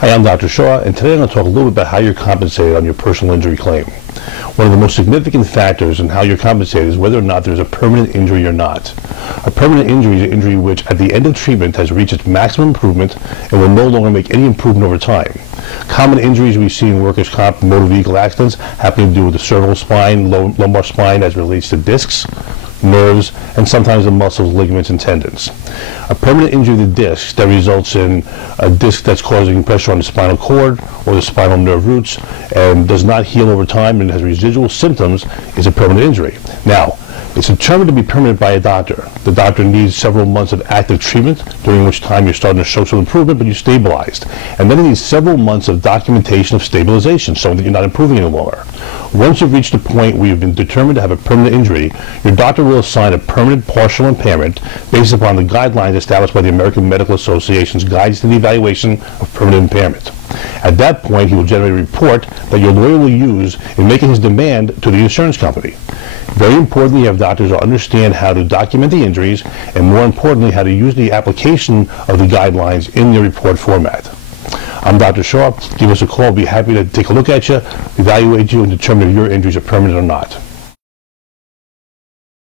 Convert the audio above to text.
Hi, I'm Dr. Shaw, and today I'm going to talk a little bit about how you're compensated on your personal injury claim. One of the most significant factors in how you're compensated is whether or not there's a permanent injury or not. A permanent injury is an injury which, at the end of treatment, has reached its maximum improvement and will no longer make any improvement over time. Common injuries we see in workers' comp and motor vehicle accidents having to do with the cervical spine, lumbar spine as it relates to discs, nerves, and sometimes the muscles, ligaments, and tendons. A permanent injury of the disc that results in a disc that's causing pressure on the spinal cord or the spinal nerve roots and does not heal over time and has residual symptoms is a permanent injury. Now, it's determined to be permanent by a doctor. The doctor needs several months of active treatment, during which time you're starting to show some improvement, but you're stabilized. And then it needs several months of documentation of stabilization, so that you're not improving any longer. Once you've reached the point where you've been determined to have a permanent injury, your doctor will assign a permanent partial impairment based upon the guidelines established by the American Medical Association's Guides to the Evaluation of Permanent Impairment. At that point, he will generate a report that your lawyer will use in making his demand to the insurance company. Very importantly, you have doctors who understand how to document the injuries and, more importantly, how to use the application of the guidelines in the report format. I'm Dr. Shaw. Give us a call. I'll be happy to take a look at you, evaluate you, and determine if your injuries are permanent or not.